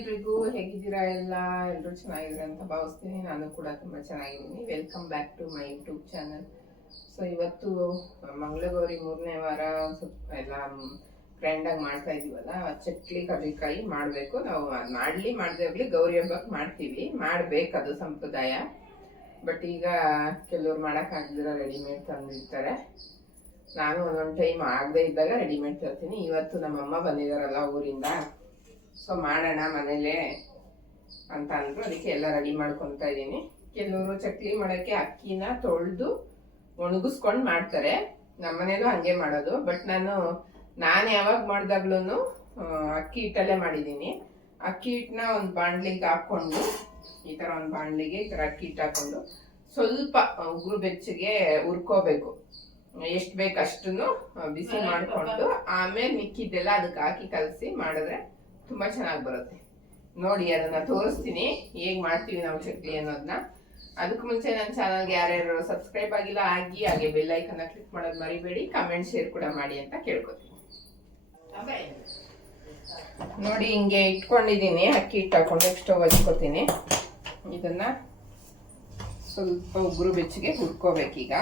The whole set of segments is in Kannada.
ಎಲ್ರಿಗೂ ಹೇಗಿದ್ದೀರಾ? ಎಲ್ಲರೂ ಚೆನ್ನಾಗಿದ್ದೀರಾ ಅಂತ ಭಾವಿಸ್ತೀನಿ. ನಾನು ಕೂಡ ತುಂಬಾ ಚೆನ್ನಾಗಿದ್ದೀನಿ. Welcome back to my YouTube channel. So ಇವತ್ತು ಮಂಗಳಗೌರಿ 3ನೇ ವಾರ ಸ್ವಲ್ಪ ಎಲ್ಲ ಗ್ರ್ಯಾಂಡಾಗಿ ಮಾಡ್ತಾ ಇದೀವಲ್ಲ, ಚಕ್ಲಿ ಕಡ್ಲೆಕಾಯಿ ಮಾಡಬೇಕು. ನಾವು ಮಾಡದೇ ಹೋಗ್ಲಿ ಗೌರಿ ಹಬ್ಬಕ್ಕೆ ಮಾಡ್ತೀವಿ, ಮಾಡ್ಬೇಕು, ಅದು ಸಂಪ್ರದಾಯ. ಬಟ್ ಈಗ ಕೆಲವ್ರು ಮಾಡೋಕ್ಕಾಗದಿರೋ ರೆಡಿಮೇಡ್ ತಂದಿರ್ತಾರೆ. ನಾನು ಒಂದೊಂದು ಟೈಮ್ ಆಗದೆ ಇದ್ದಾಗ ರೆಡಿಮೇಡ್ ತರ್ತೀನಿ. ಇವತ್ತು ನಮ್ಮಮ್ಮ ಬಂದಿದಾರಲ್ಲ ಊರಿಂದ, ಸೊ ಮಾಡೋಣ ಮನೇಲೆ ಅಂತ ಅಂದ್ರು. ಅದಕ್ಕೆ ಎಲ್ಲ ರೆಡಿ ಮಾಡ್ಕೊತಾ ಇದ್ದೀನಿ. ಕೆಲವರು ಚಕ್ಲಿ ಮಾಡೋಕ್ಕೆ ಅಕ್ಕಿನ ತೊಳೆದು ಒಣಗಿಸ್ಕೊಂಡು ಮಾಡ್ತಾರೆ. ನಮ್ಮನೇಲೂ ಹಂಗೆ ಮಾಡೋದು. ಬಟ್ ನಾನು ಯಾವಾಗ ಮಾಡಿದಾಗ್ಲೂ ಅಕ್ಕಿ ಹಿಟ್ಟಲ್ಲೇ ಮಾಡಿದ್ದೀನಿ. ಅಕ್ಕಿ ಹಿಟ್ಟನ್ನ ಒಂದು ಬಾಣಲಿಗೆ ಹಾಕೊಂಡು, ಈ ಥರ ಒಂದು ಬಾಣಲಿಗೆ ಈ ಥರ ಅಕ್ಕಿ ಹಿಟ್ಟು ಹಾಕೊಂಡು ಸ್ವಲ್ಪ ಉಗುರು ಬೆಚ್ಚಗೆ ಹುರ್ಕೋಬೇಕು. ಎಷ್ಟು ಬೇಕು ಅಷ್ಟನ್ನು ಬಿಸಿ ಮಾಡಿಕೊಂಡು ಆಮೇಲೆ ಮಿಕ್ಕಿದ್ದೆಲ್ಲ ಅದಕ್ಕೆ ಹಾಕಿ ಕಲಸಿ ಮಾಡಿದ್ರೆ ತುಂಬಾ ಚೆನ್ನಾಗಿ ಬರುತ್ತೆ. ನೋಡಿ, ಅದನ್ನ ತೋರಿಸ್ತೀನಿ ಹೇಗ್ ಮಾಡ್ತೀವಿ ನಾವು ಚಕ್ಲಿ ಅನ್ನೋದನ್ನ. ಅದಕ್ಕೆ ಮುಂಚೆ ನನ್ನ ಚಾನಲ್ಗೆ ಯಾರ್ಯಾರು ಸಬ್ಸ್ಕ್ರೈಬ್ ಆಗಿಲ್ಲ ಆಗಿ, ಹಾಗೆ ಬೆಲ್ ಐಕನ್ನ ಕ್ಲಿಕ್ ಮಾಡೋದು ಮರಿಬೇಡಿ. ಕಮೆಂಟ್ ಶೇರ್ ಕೂಡ ಮಾಡಿ ಅಂತ ಕೇಳ್ಕೊತೀನಿ. ನೋಡಿ, ಹಿಂಗೆ ಇಟ್ಕೊಂಡಿದ್ದೀನಿ. ಅಕ್ಕಿ ಹಿಟ್ಟು ಹಾಕೊಂಡು ಸ್ಟವ್ ಹಚ್ಕೋತೀನಿ. ಇದನ್ನ ಸ್ವಲ್ಪ ಉಗುರು ಬೆಚ್ಚಗೆ ಹುರ್ಕೋಬೇಕೀಗ.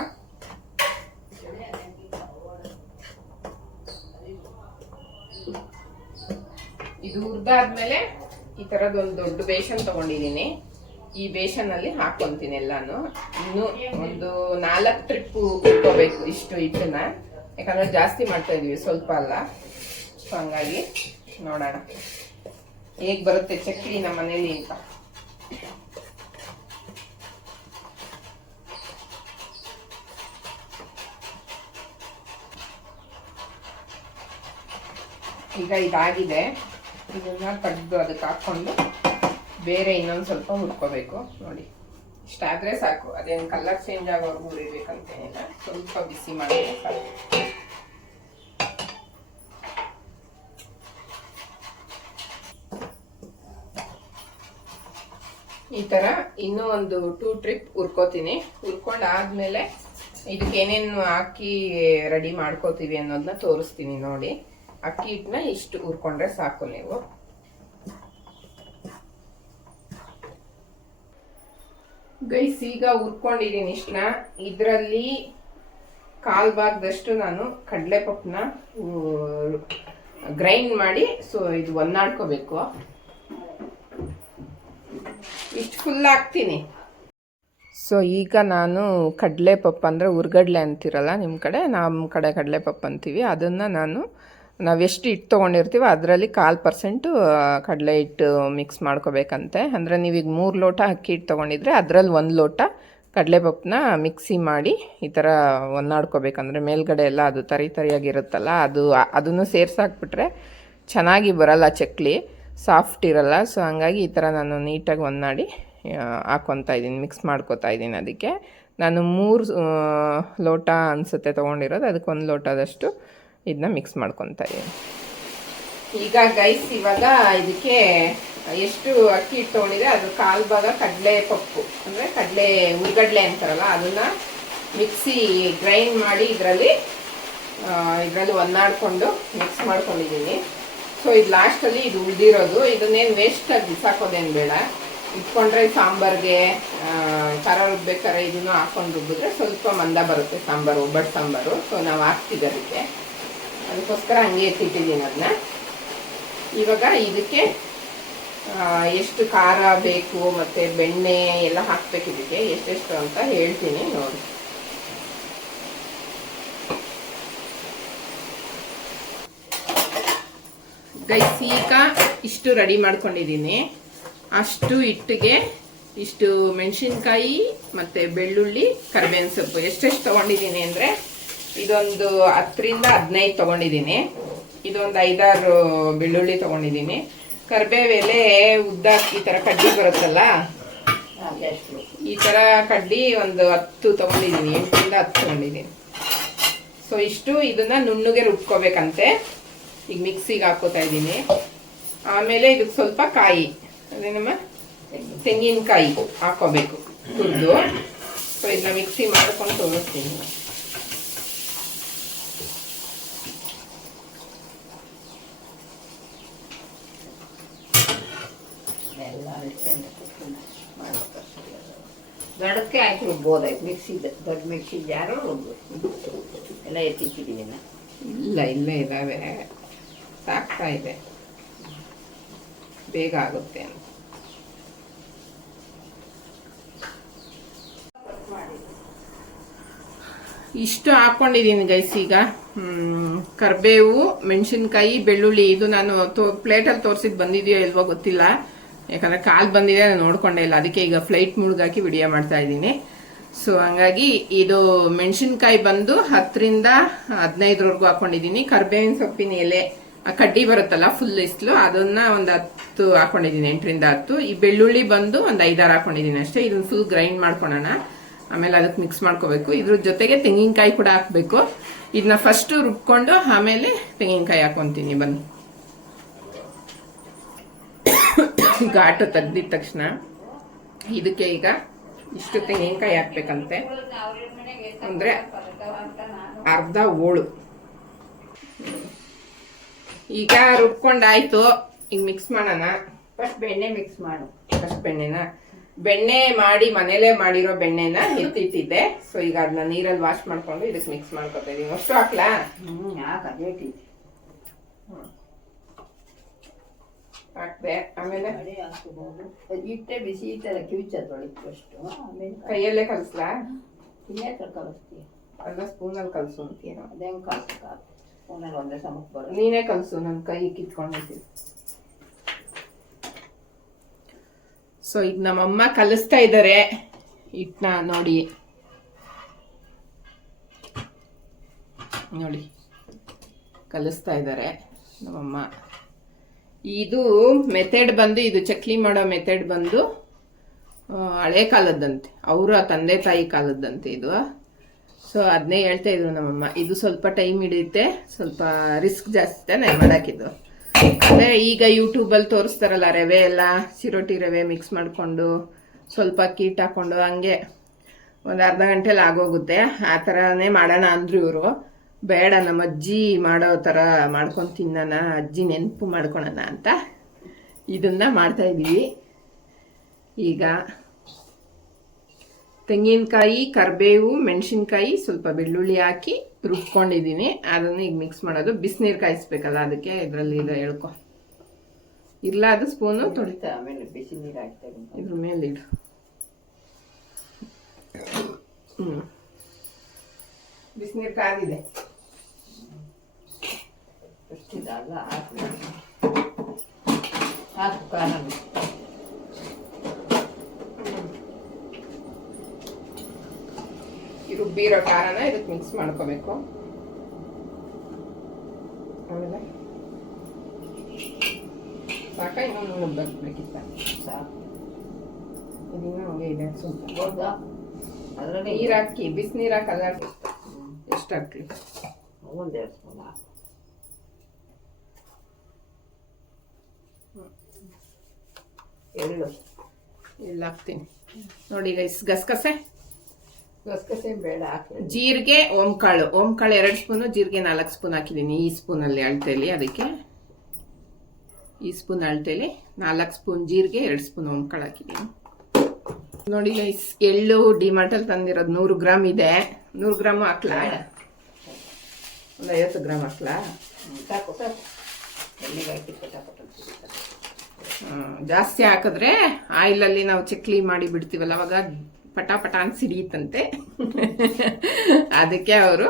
ಇದು ಹುರಿದಾದ್ಮೇಲೆ ಈ ತರದೊಂದು ದೊಡ್ಡ ಬೇಷನ್ ತಗೊಂಡಿದ್ದೀನಿ. ಈ ಬೇಷನ್ ಅಲ್ಲಿ ಹಾಕೊಂತೀನಿ ಎಲ್ಲಾನು. ಇನ್ನು ಒಂದು 4 ಟ್ರಿಪ್ ಹುರ್ಕೋಬೇಕು ಇಷ್ಟು ಹಿಟ್ಟನ್ನ, ಯಾಕಂದ್ರೆ ಜಾಸ್ತಿ ಮಾಡ್ತಾ ಇದೀವಿ, ಸ್ವಲ್ಪ ಅಲ್ಲ. ಸೊ ಹಂಗಾಗಿ ನೋಡೋಣ ಹೇಗ್ ಬರುತ್ತೆ ಚಕ್ಲಿ ನಮ್ಮ ಮನೇಲಿ ಅಂತ. ಈಗ ಇದಾಗಿದೆ. ಇದನ್ನ ತೆಗೆದು ಅದಕ್ಕೆ ಹಾಕೊಂಡು ಬೇರೆ ಇನ್ನೊಂದು ಸ್ವಲ್ಪ ಹುರ್ಕೋಬೇಕು. ನೋಡಿ, ಇಷ್ಟಾದ್ರೆ ಸಾಕು. ಅದೇನು ಕಲರ್ ಚೇಂಜ್ ಆಗೋರ್ಗು ಹುರಿಬೇಕಂತೇನಿಲ್ಲ, ಸ್ವಲ್ಪ ಬಿಸಿ ಮಾಡಿದ್ರೆ ಸಾಕು. ಈ ತರ ಇನ್ನೂ ಒಂದು 2 ಟ್ರಿಪ್ ಹುರ್ಕೋತೀನಿ. ಹುರ್ಕೊಂಡು ಆದ್ಮೇಲೆ ಇದಕ್ಕೆ ಏನೇನು ಹಾಕಿ ರೆಡಿ ಮಾಡ್ಕೋತೀವಿ ಅನ್ನೋದನ್ನ ತೋರಿಸ್ತೀನಿ. ನೋಡಿ, ಅಕ್ಕಿ ಹಿಟ್ಟನ್ನ ಇಷ್ಟು ಹುರ್ಕೊಂಡ್ರೆ ಸಾಕು ನೀವು. ಗೈಸ್, ಈಗ ಹುರ್ಕೊಂಡಿದ್ದೀನಿ ಇಷ್ಟನ್ನ. ಇದರಲ್ಲಿ 1/4 ಭಾಗದಷ್ಟು ನಾನು ಕಡಲೆಪಪ್ಪನ್ನ ಗ್ರೈಂಡ್ ಮಾಡಿ, ಸೊ ಇದು ಒನ್ನಾಡ್ಕೋಬೇಕು. ಇಷ್ಟು ಫುಲ್ ಹಾಕ್ತೀನಿ. ಸೊ ಈಗ ನಾನು ಕಡಲೆಪಪ್ಪು ಅಂದರೆ ಹುರ್ಗಡ್ಲೆ ಅಂತಿರಲ್ಲ ನಿಮ್ಮ ಕಡೆ, ನಮ್ಮ ಕಡೆ ಕಡಲೆಪಪ್ಪು ಅಂತೀವಿ. ಅದನ್ನು ನಾವೆಷ್ಟು ಹಿಟ್ಟು ತೊಗೊಂಡಿರ್ತೀವೋ ಅದರಲ್ಲಿ 1/4% ಕಡಲೆ ಹಿಟ್ಟು ಮಿಕ್ಸ್ ಮಾಡ್ಕೋಬೇಕಂತೆ. ಅಂದರೆ ನೀವೀಗ 3 ಲೋಟ ಅಕ್ಕಿ ಹಿಟ್ಟು ತೊಗೊಂಡಿದ್ರೆ ಅದರಲ್ಲಿ 1 ಲೋಟ ಕಡಲೆಪಪ್ಪನ್ನ ಮಿಕ್ಸಿ ಮಾಡಿ ಈ ಥರ ಒನ್ನಾಡ್ಕೋಬೇಕಂದ್ರೆ ಮೇಲ್ಗಡೆ ಎಲ್ಲ ಅದು ತರಿಯಾಗಿರುತ್ತಲ್ಲ, ಅದನ್ನು ಸೇರ್ಸಾಕ್ಬಿಟ್ರೆ ಚೆನ್ನಾಗಿ ಬರಲ್ಲ ಚಕ್ಲಿ, ಸಾಫ್ಟ್ ಇರಲ್ಲ. ಸೊ ಹಂಗಾಗಿ ಈ ಥರ ನಾನು ನೀಟಾಗಿ ಒನ್ನಾಡಿ ಹಾಕ್ಕೊತಾ ಇದ್ದೀನಿ, ಮಿಕ್ಸ್ ಮಾಡ್ಕೊತಾ ಇದ್ದೀನಿ. ಅದಕ್ಕೆ ನಾನು 3 ಲೋಟ ಅನಿಸುತ್ತೆ ತೊಗೊಂಡಿರೋದು, ಅದಕ್ಕೆ 1 ಲೋಟದಷ್ಟು ಇದನ್ನ ಮಿಕ್ಸ್ ಮಾಡ್ಕೊತಾ ಇದ್ದೀನಿ. ಈಗ ಗೈಸ್, ಇವಾಗ ಇದಕ್ಕೆ ಎಷ್ಟು ಅಕ್ಕಿ ಹಿಟ್ಟು ತೊಗೊಂಡಿದೆ ಅದು 1/4 ಭಾಗ ಕಡಲೆ ಪಪ್ಪು ಅಂದರೆ ಕಡಲೆ ಹುರ್ಗಡ್ಲೆ ಅಂತಾರಲ್ಲ, ಅದನ್ನು ಮಿಕ್ಸಿ ಗ್ರೈಂಡ್ ಮಾಡಿ ಇದರಲ್ಲಿ ಒನ್ನಾಡ್ಕೊಂಡು ಮಿಕ್ಸ್ ಮಾಡ್ಕೊಂಡಿದ್ದೀನಿ. ಸೊ ಇದು ಲಾಸ್ಟಲ್ಲಿ ಇದು ಉಳಿದಿರೋದು. ಇದನ್ನೇನು ವೇಸ್ಟಾಗಿ ಬಿಸಾಕೋದೇನು ಬೇಡ. ಇಟ್ಕೊಂಡ್ರೆ ಸಾಂಬಾರ್ಗೆ ಖಾರ ರುಬ್ಬೇಕಾರೆ ಇದನ್ನು ಹಾಕೊಂಡು ರುಬ್ಬಿದ್ರೆ ಸ್ವಲ್ಪ ಮಂದ ಬರುತ್ತೆ ಸಾಂಬಾರು, ಒಬ್ಬಟ್ಟು ಸಾಂಬಾರು. ಸೊ ನಾವು ಹಾಕ್ತಿದ್ದೆ ಅದಕ್ಕೋಸ್ಕರ ಹಂಗೆ ಎತ್ತಿಟ್ಟಿದ್ದೀನಿ ಅದನ್ನ. ಇವಾಗ ಇದಕ್ಕೆ ಎಷ್ಟು ಖಾರ ಬೇಕು ಮತ್ತು ಬೆಣ್ಣೆ ಎಲ್ಲ ಹಾಕ್ಬೇಕು, ಇದಕ್ಕೆ ಎಷ್ಟೆಷ್ಟು ಅಂತ ಹೇಳ್ತೀನಿ ನೋಡಿ. ಗೈಸ್, ಈಗ ಇಷ್ಟು ರೆಡಿ ಮಾಡ್ಕೊಂಡಿದ್ದೀನಿ. ಅಷ್ಟು ಹಿಟ್ಟಿಗೆ ಇಷ್ಟು ಮೆಣಸಿನ್ಕಾಯಿ ಮತ್ತು ಬೆಳ್ಳುಳ್ಳಿ, ಕರಿಬೇವಿನ ಸೊಪ್ಪು ಎಷ್ಟೆಷ್ಟು ತೊಗೊಂಡಿದ್ದೀನಿ ಅಂದರೆ ಇದೊಂದು 10ರಿಂದ 15 ತೊಗೊಂಡಿದ್ದೀನಿ. ಇದೊಂದು 5-6 ಬೆಳ್ಳುಳ್ಳಿ ತೊಗೊಂಡಿದ್ದೀನಿ. ಕರಿಬೇವು ಎಲೆ ಉದ್ದ ಈ ಥರ ಕಡ್ಡಿ ಬರುತ್ತಲ್ಲ, ಈ ಥರ ಕಡ್ಡಿ ಒಂದು 10 ತೊಗೊಂಡಿದ್ದೀನಿ, 8ರಿಂದ 10 ತೊಗೊಂಡಿದ್ದೀನಿ. ಸೊ ಇಷ್ಟು ಇದನ್ನ ನುಣ್ಣಗೆ ರುಬ್ಕೋಬೇಕಂತೆ. ಈಗ ಮಿಕ್ಸಿಗೆ ಹಾಕೋತಾ ಇದ್ದೀನಿ. ಆಮೇಲೆ ಇದಕ್ಕೆ ಸ್ವಲ್ಪ ಕಾಯಿ, ಅದೇ ನಮ್ಮ ತೆಂಗಿನಕಾಯಿ ಹಾಕೋಬೇಕು ತುರಿದು. ಸೊ ಇದನ್ನ ಮಿಕ್ಸಿ ಮಾಡ್ಕೊಂಡು ತೋರಿಸ್ತೀನಿ. ಎಲ್ಲ ದೊಡ್ಡಕ್ಕೆ ಆಯ್ತು ರುಬ್ಬೋದಾಯ್ತು. ದೊಡ್ಡ ಮಿಕ್ಸಿ ಜಾರು ಎಲ್ಲ ಎತ್ತಿಟ್ಟಿದ್ದೀವಿ ನಾ. ಇಲ್ಲೇ ಇದ್ದಾವೆ, ಸಾಕ್ತಾ ಇದೆ, ಬೇಗ ಆಗುತ್ತೆ ಅಂತ. ಇಷ್ಟು ಹಾಕ್ಕೊಂಡಿದ್ದೀನಿ ಗೈಸ್. ಈಗ ಕರಿಬೇವು, ಮೆಣಸಿನ್ಕಾಯಿ, ಬೆಳ್ಳುಳ್ಳಿ. ಇದು ನಾನು ಪ್ಲೇಟಲ್ಲಿ ತೋರಿಸಿದ್ದು ಬಂದಿದೆಯೋ ಇಲ್ವೋ ಗೊತ್ತಿಲ್ಲ, ಯಾಕಂದರೆ ಕಾಲು ಬಂದಿದೆ, ನಾನು ನೋಡ್ಕೊಂಡೇ ಇಲ್ಲ. ಅದಕ್ಕೆ ಈಗ ಫ್ಲೈಟ್ ಮುಳುಗಾಕಿ ವಿಡಿಯೋ ಮಾಡ್ತಾ ಇದ್ದೀನಿ. ಸೊ ಹಂಗಾಗಿ ಇದು ಮೆಣಸಿನ್ಕಾಯಿ ಬಂದು 10ರಿಂದ 15 ಹಾಕೊಂಡಿದ್ದೀನಿ. ಕರಿಬೇವಿನ ಸೊಪ್ಪಿನ ಎಲೆ, ಆ ಕಡ್ಡಿ ಬರುತ್ತಲ್ಲ ಫುಲ್ ಇಸ್ಲು, ಅದನ್ನ ಒಂದು 10 ಹಾಕೊಂಡಿದ್ದೀನಿ, 8ರಿಂದ 10. ಈ ಬೆಳ್ಳುಳ್ಳಿ ಬಂದು ಒಂದು 5-6 ಹಾಕೊಂಡಿದ್ದೀನಿ ಅಷ್ಟೇ. ಇದನ್ನ ಫುಲ್ ಗ್ರೈಂಡ್ ಮಾಡ್ಕೊಳ್ಳೋಣ, ಆಮೇಲೆ ಅದಕ್ಕೆ ಮಿಕ್ಸ್ ಮಾಡ್ಕೋಬೇಕು. ಇದ್ರ ಜೊತೆಗೆ ತೆಂಗಿನಕಾಯಿ ಕೂಡ ಹಾಕಬೇಕು. ಇದನ್ನ ಫಸ್ಟು ರುಬ್ಕೊಂಡು ಆಮೇಲೆ ತೆಂಗಿನಕಾಯಿ ಹಾಕೊತೀನಿ. ಬನ್ನಿ, ಘಾಟು ತೆಗ್ದಿದ ತಕ್ಷಣ ಇದಕ್ಕೆ ಈಗ ಇಷ್ಟು ತೆಂಗಿನಕಾಯಿ ಹಾಕ್ಬೇಕಂತೆ, ಅಂದರೆ ಅರ್ಧ ಹೋಳು. ಈಗ ರುಬ್ಕೊಂಡಾಯ್ತು, ಈಗ ಮಿಕ್ಸ್ ಮಾಡೋಣ. ಫಸ್ಟ್ ಬೆಣ್ಣೆ ಮಿಕ್ಸ್ ಮಾಡು. ಫಸ್ಟ್ ಬೆಣ್ಣೆ ಮಾಡಿ ಮನೇಲೆ ಮಾಡಿರೋ ಬೆಣ್ಣೆನ ಎತ್ತಿಟ್ಟಿದ್ದೆ. ಸೊ ಈಗ ಅದನ್ನ ನೀರಲ್ಲಿ ವಾಶ್ ಮಾಡ್ಕೊಂಡು ಇದಕ್ಕೆ ಮಿಕ್ಸ್ ಮಾಡ್ಕೊತಾ ಇದೀನಿ. ಅಷ್ಟು ಹಾಕ್ಲಾ? ಹಾಕ್ದೆ. ಆಮೇಲೆ ಇಟ್ಟೆ ಬಿಸಿ ಈ ಥರ ಕಿವಿಚತ್ತೊಳಿ ಫಸ್ಟು, ಆಮೇಲೆ ಕೈಯಲ್ಲೇ ಕಲಿಸ್ಲಾ? ಇನ್ನೇ ಕಲಿಸ್ತೀಯ? ಅಲ್ಲ, ಸ್ಪೂನಲ್ಲಿ ಕಲಸು ಅಂತೀನೋ. ಅದೇ ಹೆಂಗೆ ಕಲಿಸ್ಬೇಕು? ಸ್ಪೂನಲ್ಲಿ ಒಂದೇ ಸಮಕ್ಕೆ ಬರೋದು. ನೀನೇ ಕಲಸು, ನನ್ನ ಕೈ ಕಿತ್ಕೊಂಡಿರ್ತೀನಿ. ಸೊ ಈಗ ನಮ್ಮಮ್ಮ ಕಲಿಸ್ತಾ ಇದ್ದಾರೆ ಹಿಟ್ಟನ್ನ. ನೋಡಿ ಕಲಿಸ್ತಾ ಇದ್ದಾರೆ ನಮ್ಮಮ್ಮ. ಇದು ಮೆಥಡ್ ಬಂದು, ಇದು ಚಕ್ಲಿ ಮಾಡೋ ಮೆಥಡ್ ಬಂದು ಹಳೆ ಕಾಲದ್ದಂತೆ, ಅವರ ತಂದೆ ತಾಯಿ ಕಾಲದ್ದಂತೆ ಇದು. ಸೊ ಅದನ್ನೇ ಹೇಳ್ತಾ ಇದ್ರು ನಮ್ಮಮ್ಮ. ಇದು ಸ್ವಲ್ಪ ಟೈಮ್ ಹಿಡಿಯುತ್ತೆ, ಸ್ವಲ್ಪ ರಿಸ್ಕ್ ಜಾಸ್ತಿ ತಾನೆ ಮಾಡೋಕ್ಕಿದ್ದು. ಅಂದರೆ ಈಗ ಯೂಟ್ಯೂಬಲ್ಲಿ ತೋರಿಸ್ತಾರಲ್ಲ, ರವೆ ಎಲ್ಲ ಚಿರೋಟಿ ರವೆ ಮಿಕ್ಸ್ ಮಾಡಿಕೊಂಡು ಸ್ವಲ್ಪ ಕೀಟ್ ಹಾಕ್ಕೊಂಡು ಹಂಗೆ ಒಂದು ಅರ್ಧ ಗಂಟೆಲಿ ಆಗೋಗುತ್ತೆ. ಆ ಥರನೇ ಮಾಡೋಣ ಅಂದರು ಇವರು. ಬೇಡ, ನಮ್ಮ ಅಜ್ಜಿ ಮಾಡೋ ಥರ ಮಾಡ್ಕೊಂಡು ತಿನ್ನೋಣ, ಅಜ್ಜಿ ನೆನಪು ಮಾಡ್ಕೊಳೋಣ ಅಂತ ಇದನ್ನು ಮಾಡ್ತಾಯಿದ್ದೀವಿ. ಈಗ ತೆಂಗಿನಕಾಯಿ, ಕರಿಬೇವು, ಮೆಣಸಿನ್ಕಾಯಿ, ಸ್ವಲ್ಪ ಬೆಳ್ಳುಳ್ಳಿ ಹಾಕಿ ರುಬ್ಕೊಂಡಿದ್ದೀನಿ. ಅದನ್ನು ಈಗ ಮಿಕ್ಸ್ ಮಾಡೋದು. ಬಿಸಿನೀರು ಕಾಯಿಸ್ಬೇಕಲ್ಲ, ಅದಕ್ಕೆ ಇದರಲ್ಲಿ ಇದು ಹೇಳ್ಕೊ. ಇಲ್ಲ ಅದು ಸ್ಪೂನು ತೊಳಿತಾ, ಆಮೇಲೆ ಬಿಸಿ ನೀರು ಹಾಕ್ತೇವೆ. ಇದ್ರ ಮೇಲೆ ಇಡು. ಬಿಸಿನೀರು ಕಾದಿದೆ. ಅಷ್ಟಿದಲ್ಲ ಹಾಕು ಖಾರ. ರುಬ್ಬಿರೋ ಖಾರನ ಇದಕ್ಕೆ ಮಿಕ್ಸ್ ಮಾಡ್ಕೋಬೇಕು. ಆಮೇಲೆ ಸಾಕ, ಇನ್ನೊಂದು ನುಗ್ಗಬೇಕಿತ್ತ? ಸಾಕು, ಇದನ್ನ ಹಂಗೆ ಇದೆ. ಸ್ವಲ್ಪ ಅದರಲ್ಲಿ ನೀರು ಹಾಕಿ, ಬಿಸಿನೀರು ಹಾಕಲ್ಲ. ಎಷ್ಟು ಹಾಕಿ? 1-2 ಸ್ಪೂನ್ ಹಾಕು. ಎಲ್ಲ ಹಾಕ್ತೀನಿ ನೋಡಿ ಗೈಸ್. ಗಸಗಸೆ ಬೇಡ ಹಾಕಿ. ಜೀರಿಗೆ, ಓಂಕಾಳು 2 ಸ್ಪೂನು, ಜೀರಿಗೆ 4 ಸ್ಪೂನ್ ಹಾಕಿದ್ದೀನಿ. ಈ ಸ್ಪೂನಲ್ಲಿ ಅಳತೆಯಲ್ಲಿ, ಅದಕ್ಕೆ ಈ ಸ್ಪೂನ್ ಅಳತೆಯಲ್ಲಿ 4 ಸ್ಪೂನ್ ಜೀರಿಗೆ, 2 ಸ್ಪೂನ್ ಓಂಕಾಳು ಹಾಕಿದ್ದೀನಿ ನೋಡಿ ಗೈಸ್. ಎಳ್ಳು ಡಿಮಾರ್ಟಲ್ಲಿ ತಂದಿರೋದು 100 ಗ್ರಾಮ್ ಇದೆ. 100 ಗ್ರಾಮು ಹಾಕ್ಲಾ? ಒಂದು 50 ಗ್ರಾಮ್ ಹಾಕ್ಲಾ? ಸಾಕು ಸಾಕು. ಎಣ್ಣೆಗೆ ಹಾಕಿ ಜಾಸ್ತಿ ಹಾಕಿದ್ರೆ ಆಯಿಲಲ್ಲಿ ನಾವು ಚಕ್ಲಿ ಮಾಡಿ ಬಿಡ್ತೀವಲ್ಲ, ಅವಾಗ ಪಟ ಅಂತ ಸಿಡಿಯುತ್ತಂತೆ. ಅದಕ್ಕೆ ಅವರು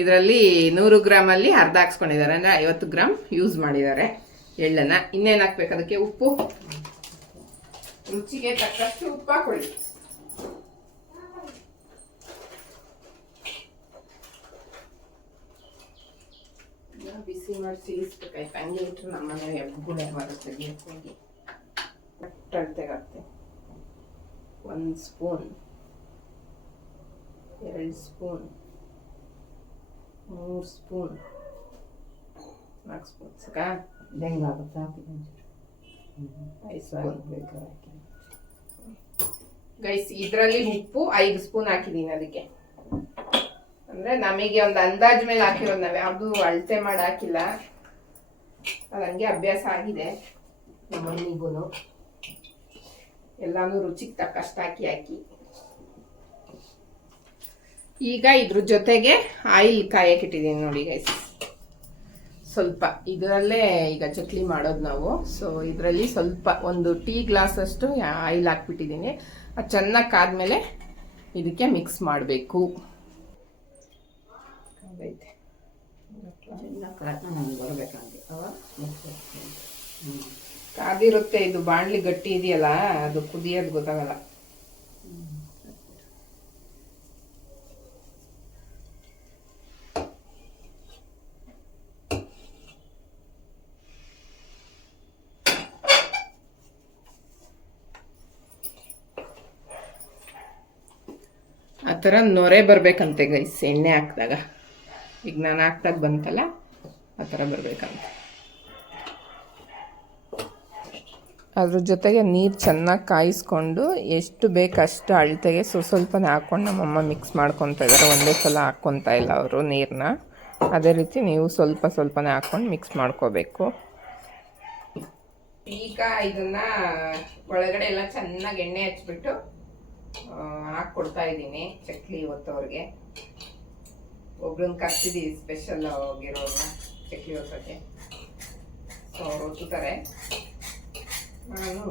ಇದರಲ್ಲಿ 100 ಗ್ರಾಮಲ್ಲಿ ಅರ್ಧ ಹಾಕ್ಸ್ಕೊಂಡಿದ್ದಾರೆ, ಅಂದರೆ 50 ಗ್ರಾಮ್ ಯೂಸ್ ಮಾಡಿದ್ದಾರೆ ಎಳ್ಳನ್ನ. ಇನ್ನೇನು ಹಾಕ್ಬೇಕು ಅದಕ್ಕೆ? ಉಪ್ಪು, ರುಚಿಗೆ ತಕ್ಕಷ್ಟು ಉಪ್ಪು ಹಾಕೊಳ್ಳಿ. ಬಿಸಿ ಮಾಡಿ ಸಿಗಿಸ್ಬೇಕಾಯ್ತು. ಹಂಗೆ ಇಟ್ಟರೆ ನಮ್ಮನೆ ಎಬ್ಬುಳೆ ಬರುತ್ತೆ. ಹೋಗಿ ಅಳತೆಗಾಗ್ತದೆ. 1 ಸ್ಪೂನ್, 2 ಸ್ಪೂನ್, 3 ಸ್ಪೂನ್, 4 ಸ್ಪೂನ್ ಸಾಕಾ? ಹೆಂಗಾಗುತ್ತೆ? ಹಾಕಿ 5 ಸ್ಪೂನ್ ಗೈಸ್. ಇದರಲ್ಲಿ ಉಪ್ಪು 5 ಸ್ಪೂನ್ ಹಾಕಿದ್ದೀನಿ. ಅದಕ್ಕೆ ಅಂದರೆ ನಮಗೆ ಒಂದು ಅಂದಾಜ್ ಮೇಲೆ ಹಾಕಿರೋದು, ನಾವು ಯಾವುದು ಅಳತೆ ಮಾಡಿ ಹಾಕಿಲ್ಲ. ಅದು ಹಂಗೆ ಅಭ್ಯಾಸ ಆಗಿದೆ ನಮ್ಮನಿಗೂ. ಎಲ್ಲಾನು ರುಚಿಗೆ ತಕ್ಕಷ್ಟು ಹಾಕಿ ಈಗ ಇದ್ರ ಜೊತೆಗೆ ಆಯಿಲ್ ಕಾಯಕ್ಕಿಟ್ಟಿದ್ದೀನಿ ನೋಡಿ ಗೈಸ್. ಸ್ವಲ್ಪ ಇದರಲ್ಲೇ ಈಗ ಚಕ್ಲಿ ಮಾಡೋದು ನಾವು. ಸೊ ಇದರಲ್ಲಿ ಸ್ವಲ್ಪ ಒಂದು ಟೀ ಗ್ಲಾಸ್ ಅಷ್ಟು ಆಯಿಲ್ ಹಾಕ್ಬಿಟ್ಟಿದ್ದೀನಿ. ಅದು ಚೆನ್ನಾಗಿ ಕಾದ್ಮೇಲೆ ಇದಕ್ಕೆ ಮಿಕ್ಸ್ ಮಾಡಬೇಕು. ಕಾದಿರುತ್ತೆ, ಇದು ಬಾಣ್ಲಿ ಗಟ್ಟಿ ಇದೆಯಲ್ಲ ಅದು ಕುದಿಯೋದು ಗೊತ್ತಾಗಲ್ಲ. ಆ ಥರ ನೊರೆ ಬರಬೇಕಂತೆ ಗೈಸ್ ಎಣ್ಣೆ ಹಾಕಿದಾಗ. ಈಗ ನಾನು ಹಾಕ್ದಾಗ ಬಂತಲ್ಲ ಆ ಥರ ಬರಬೇಕಂತೆ. ಅದ್ರ ಜೊತೆಗೆ ನೀರು ಚೆನ್ನಾಗಿ ಕಾಯಿಸ್ಕೊಂಡು ಎಷ್ಟು ಬೇಕಷ್ಟು ಅಳತೆಗೆ ಸ್ವಲ್ಪನೇ ಹಾಕ್ಕೊಂಡು ನಮ್ಮಮ್ಮ ಮಿಕ್ಸ್ ಮಾಡ್ಕೊತಾ ಇದ್ದಾರೆ. ಒಂದೇ ಸಲ ಹಾಕ್ಕೊತಾ ಇಲ್ಲ ಅವರು ನೀರನ್ನ. ಅದೇ ರೀತಿ ನೀವು ಸ್ವಲ್ಪನೇ ಹಾಕ್ಕೊಂಡು ಮಿಕ್ಸ್ ಮಾಡ್ಕೋಬೇಕು. ಈಗ ಇದನ್ನು ಒಳಗಡೆ ಎಲ್ಲ ಚೆನ್ನಾಗಿ ಎಣ್ಣೆ ಹಚ್ಬಿಟ್ಟು ಹಾಕ್ಕೊಡ್ತಾ ಇದ್ದೀನಿ ಚಕ್ಲಿ ಇವತ್ತವ್ರಿಗೆ. ಒಬ್ರನ್ನ ಕರ್ತಿದ್ದೀವಿ ಸ್ಪೆಷಲ್ ಆಗಿರೋನ್ನ ಚಕ್ಲಿ ಹೊತ್ತಕ್ಕೆ. ಸೊ ಅವ್ರು ಒತ್ತುತ್ತಾರೆ, ನಾನು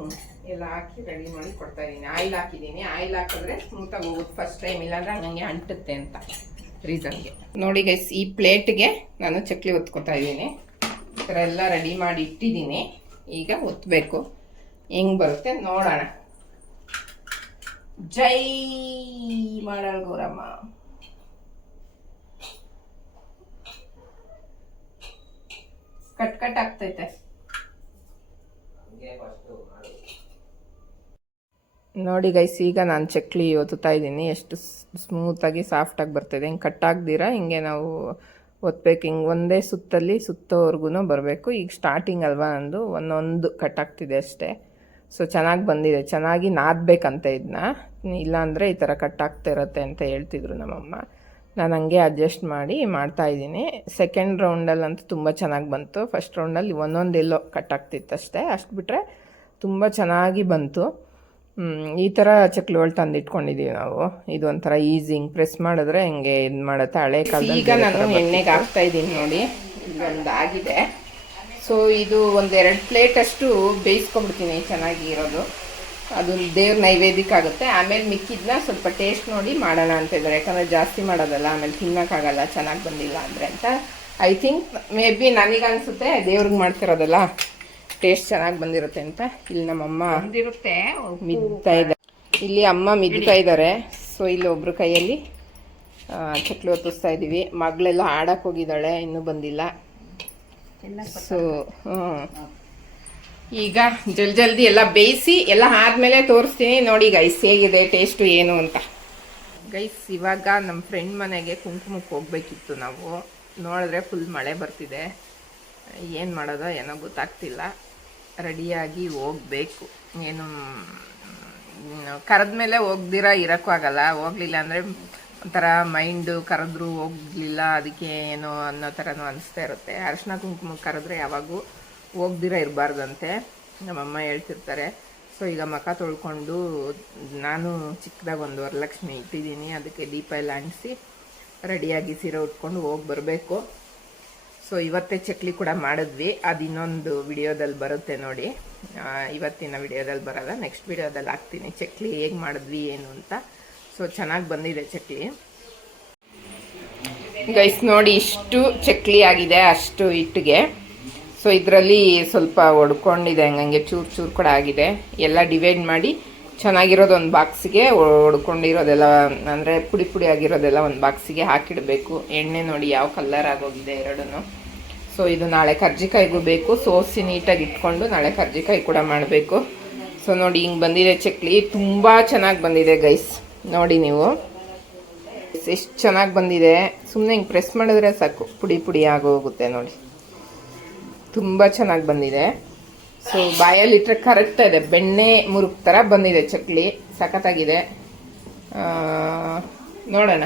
ಎಲ್ಲ ಹಾಕಿ ರೆಡಿ ಮಾಡಿ ಕೊಡ್ತಾ ಇದ್ದೀನಿ. ಆಯಿಲ್ ಹಾಕಿದ್ದೀನಿ. ಆಯಿಲ್ ಹಾಕಿದ್ರೆ ಸ್ಮೂತಾಗಿ ಹೋಗುತ್ತೆ ಫಸ್ಟ್ ಟೈಮ್, ಇಲ್ಲಾಂದ್ರೆ ನನಗೆ ಅಂಟುತ್ತೆ ಅಂತ ರೀಸನ್ಗೆ. ನೋಡಿ ಗೈಸ್, ಈ ಪ್ಲೇಟ್ಗೆ ನಾನು ಚಕ್ಲಿ ಒತ್ಕೊತಾ ಇದ್ದೀನಿ. ಈ ಥರ ಎಲ್ಲ ರೆಡಿ ಮಾಡಿ ಇಟ್ಟಿದ್ದೀನಿ. ಈಗ ಒತ್ತಬೇಕು. ಹೆಂಗೆ ಬರುತ್ತೆ ನೋಡೋಣ. ಜೈ ಮಾಡಾಳ್ ಗೌರಮ್ಮ. ಕಟ್ ಆಗ್ತೈತೆ ನೋಡಿ ಗೈಸ್. ಈಗ ನಾನು ಚಕ್ಲಿ ಒತ್ತುತ್ತಾ ಇದ್ದೀನಿ. ಎಷ್ಟು ಸ್ಮೂತಾಗಿ ಸಾಫ್ಟಾಗಿ ಬರ್ತಾಯಿದೆ. ಹಿಂಗೆ ಕಟ್ ಆಗ್ದಿರ ಹಿಂಗೆ ನಾವು ಒತ್ತಬೇಕು. ಹಿಂಗೆ ಒಂದೇ ಸುತ್ತೋವರೆಗೂ ಬರಬೇಕು. ಈಗ ಸ್ಟಾರ್ಟಿಂಗ್ ಅಲ್ವಾ ನಂದು, ಒಂದೊಂದು ಕಟ್ ಆಗ್ತಿದೆ ಅಷ್ಟೇ. ಸೊ ಚೆನ್ನಾಗಿ ಬಂದಿದೆ. ಚೆನ್ನಾಗಿ ನಾದಬೇಕಂತ ಇದನ್ನ, ಇಲ್ಲಾಂದರೆ ಈ ಥರ ಕಟ್ ಆಗ್ತಾ ಇರುತ್ತೆ ಅಂತ ಹೇಳ್ತಿದ್ರು ನಮ್ಮಮ್ಮ. ನಾನು ಹಂಗೆ ಅಡ್ಜಸ್ಟ್ ಮಾಡಿ ಮಾಡ್ತಾಯಿದ್ದೀನಿ. ಸೆಕೆಂಡ್ ರೌಂಡಲ್ಲಂತೂ ತುಂಬ ಚೆನ್ನಾಗಿ ಬಂತು. ಫಸ್ಟ್ ರೌಂಡಲ್ಲಿ ಒಂದೊಂದೆಲ್ಲೋ ಕಟ್ ಆಗ್ತಿತ್ತು ಅಷ್ಟೇ. ಅಷ್ಟು ಬಿಟ್ಟರೆ ತುಂಬ ಚೆನ್ನಾಗಿ ಬಂತು. ಈ ಥರ ಚಕ್ಲಿಗಳು ತಂದು ಇಟ್ಕೊಂಡಿದ್ದೀವಿ ನಾವು. ಇದು ಒಂಥರ ಈಸಿ, ಹಿಂಗೆ ಪ್ರೆಸ್ ಮಾಡಿದ್ರೆ ಹಿಂಗೆ ಇದು ಮಾಡುತ್ತೆ. ಹಳೆ ಕಾಲದಲ್ಲಿ ಈಗ ನಾನು ಎಣ್ಣೆಗೆ ಹಾಕ್ತಾ ಇದ್ದೀನಿ ನೋಡಿ. ಇದೊಂದು ಆಗಿದೆ. ಸೊ ಇದು ಒಂದೆರಡು ಪ್ಲೇಟಷ್ಟು ಬೇಯಿಸ್ಕೊಂಡ್ಬಿಡ್ತೀನಿ ಚೆನ್ನಾಗಿ ಇರೋದು. ಅದು ದೇವ್ರ ನೈವೇದ್ಯಕ್ಕೆ ಆಗುತ್ತೆ. ಆಮೇಲೆ ಮಿಕ್ಕಿದ್ನ ಸ್ವಲ್ಪ ಟೇಸ್ಟ್ ನೋಡಿ ಮಾಡೋಣ ಅಂತ ಇದ್ದಾರೆ. ಯಾಕಂದರೆ ಜಾಸ್ತಿ ಮಾಡೋದಲ್ಲ, ಆಮೇಲೆ ತಿನ್ನೋಕ್ಕಾಗಲ್ಲ ಚೆನ್ನಾಗಿ ಬಂದಿಲ್ಲ ಅಂದರೆ ಅಂತ. ಐ ಥಿಂಕ್ ಮೇ ಬಿ ನನಗನ್ಸುತ್ತೆ ದೇವ್ರಿಗೆ ಮಾಡ್ತಿರೋದಲ್ಲ ಟೇಸ್ಟ್ ಚೆನ್ನಾಗಿ ಬಂದಿರುತ್ತೆ ಅಂತ. ಇಲ್ಲಿ ನಮ್ಮಮ್ಮ ಬಂದಿರುತ್ತೆ ಮಿದ್ತಾ ಇದ್ದಾರೆ. ಇಲ್ಲಿ ಅಮ್ಮ ಮಿದ್ತಾ ಇದ್ದಾರೆ. ಸೊ ಇಲ್ಲಿ ಒಬ್ರು ಕೈಯಲ್ಲಿ ಚಕ್ಲಿ ಒತ್ತಿಸ್ತಾ ಇದ್ದೀವಿ. ಮಗಳೆಲ್ಲ ಆಡಕ್ಕೆ ಹೋಗಿದ್ದಾಳೆ, ಇನ್ನೂ ಬಂದಿಲ್ಲ. ಸೊ ಈಗ ಜಲ್ದಿ ಎಲ್ಲ ಬೇಯಿಸಿ ಎಲ್ಲ ಆದಮೇಲೆ ತೋರಿಸ್ತೀನಿ ನೋಡಿ ಗೈಸ್ ಹೇಗಿದೆ ಟೇಸ್ಟು ಏನು ಅಂತ. ಗೈಸ್ ಇವಾಗ ನಮ್ಮ ಫ್ರೆಂಡ್ ಮನೆಗೆ ಕುಂಕುಮಕ್ಕೆ ಹೋಗ್ಬೇಕಿತ್ತು ನಾವು. ನೋಡಿದ್ರೆ ಫುಲ್ ಮಳೆ ಬರ್ತಿದೆ. ಏನು ಮಾಡೋದೋ ಏನೋ ಗೊತ್ತಾಗ್ತಿಲ್ಲ. ರೆಡಿಯಾಗಿ ಹೋಗ್ಬೇಕು. ಏನು ಕರೆದ್ಮೇಲೆ ಹೋಗ್ದಿರ ಇರೋಕ್ಕೂ ಆಗಲ್ಲ. ಹೋಗ್ಲಿಲ್ಲ ಅಂದರೆ ಒಂಥರ ಮೈಂಡು ಕರೆದ್ರೂ ಹೋಗಲಿಲ್ಲ ಅದಕ್ಕೆ ಏನೋ ಅನ್ನೋ ಥರನೂ ಅನಿಸ್ತಾ ಇರುತ್ತೆ. ಅರಿಶಿನ ಕುಂಕುಮಕ್ಕೆ ಕರೆದ್ರೆ ಯಾವಾಗೂ ಹೋಗ್ದಿರ ಇರಬಾರ್ದಂತೆ ನಮ್ಮಮ್ಮ ಹೇಳ್ತಿರ್ತಾರೆ. ಸೊ ಈಗ ಮುಖ ತೊಳ್ಕೊಂಡು ನಾನು ಚಿಕ್ಕದಾಗ ಒಂದು ವರಲಕ್ಷ್ಮಿ ಇಟ್ಟಿದ್ದೀನಿ. ಅದಕ್ಕೆ ದೀಪ ಎಲ್ಲ ಅಂಟಿಸಿ ರೆಡಿಯಾಗಿ ಸೀರೆ ಉಟ್ಕೊಂಡು ಹೋಗಿ ಬರಬೇಕು. ಸೊ ಇವತ್ತೇ ಚಕ್ಲಿ ಕೂಡ ಮಾಡಿದ್ವಿ. ಅದು ಇನ್ನೊಂದು ವಿಡಿಯೋದಲ್ಲಿ ಬರುತ್ತೆ ನೋಡಿ. ಇವತ್ತಿನ ವಿಡಿಯೋದಲ್ಲಿ ಬರಲ್ಲ, ನೆಕ್ಸ್ಟ್ ವಿಡಿಯೋದಲ್ಲಿ ಹಾಕ್ತೀನಿ ಚಕ್ಲಿ ಹೇಗೆ ಮಾಡಿದ್ವಿ ಏನು ಅಂತ. ಸೊ ಚೆನ್ನಾಗಿ ಬಂದಿದೆ ಚಕ್ಲಿ ಗೈಸ್. ನೋಡಿ ಇಷ್ಟು ಚಕ್ಲಿ ಆಗಿದೆ ಅಷ್ಟು ಹಿಟ್ಟಿಗೆ. ಸೊ ಇದರಲ್ಲಿ ಸ್ವಲ್ಪ ಒಡ್ಕೊಂಡಿದೆ, ಹಂಗಂಗೆ ಚೂರು ಕೂಡ ಆಗಿದೆ. ಎಲ್ಲ ಡಿವೈಡ್ ಮಾಡಿ ಚೆನ್ನಾಗಿರೋದು ಒಂದು ಬಾಕ್ಸಿಗೆ, ಒಡ್ಕೊಂಡಿರೋದೆಲ್ಲ ಅಂದರೆ ಪುಡಿ ಆಗಿರೋದೆಲ್ಲ ಒಂದು ಬಾಕ್ಸಿಗೆ ಹಾಕಿಡಬೇಕು. ಎಣ್ಣೆ ನೋಡಿ ಯಾವ ಕಲರ್ ಆಗೋಗಿದೆ ಎರಡೂ. ಸೊ ಇದು ನಾಳೆ ಕರ್ಜಿಕಾಯಿಗೂ ಬೇಕು. ಸೋಸಿ ನೀಟಾಗಿ ಇಟ್ಕೊಂಡು ನಾಳೆ ಕರ್ಜಿಕಾಯಿ ಕೂಡ ಮಾಡಬೇಕು. ಸೊ ನೋಡಿ ಹಿಂಗೆ ಬಂದಿದೆ ಚಕ್ಲಿ. ತುಂಬ ಚೆನ್ನಾಗಿ ಬಂದಿದೆ ಗೈಸ್. ನೋಡಿ ನೀವು ಎಷ್ಟು ಚೆನ್ನಾಗಿ ಬಂದಿದೆ. ಸುಮ್ಮನೆ ಹಿಂಗೆ ಪ್ರೆಸ್ ಮಾಡಿದ್ರೆ ಸಾಕು ಪುಡಿ ಆಗೋಗುತ್ತೆ ನೋಡಿ. ತುಂಬ ಚೆನ್ನಾಗಿ ಬಂದಿದೆ. ಸೊ ಬಾಯಲ್ಲಿಟ್ಟರೆ ಕರೆಕ್ಟ್ ಇದೆ. ಬೆಣ್ಣೆ ಮುರುಕ್ ಥರ ಬಂದಿದೆ ಚಕ್ಲಿ. ಸಖತ್ತಾಗಿದೆ. ನೋಡೋಣ.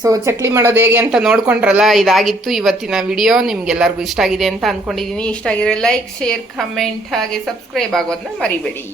ಸೊ ಚಕ್ಲಿ ಮಾಡೋದು ಹೇಗೆ ಅಂತ ನೋಡ್ಕೊಂಡ್ರಲ್ಲ. ಇದಾಗಿತ್ತು ಇವತ್ತಿನ ವಿಡಿಯೋ. ನಿಮ್ಗೆಲ್ಲರಿಗೂ ಇಷ್ಟ ಆಗಿದೆ ಅಂತ ಅಂದ್ಕೊಂಡಿದ್ದೀನಿ. ಇಷ್ಟ ಆಗಿದ್ರೆ ಲೈಕ್, ಶೇರ್, ಕಮೆಂಟ್ ಹಾಗೆ ಸಬ್ಸ್ಕ್ರೈಬ್ ಆಗೋದನ್ನ ಮರಿಬೇಡಿ.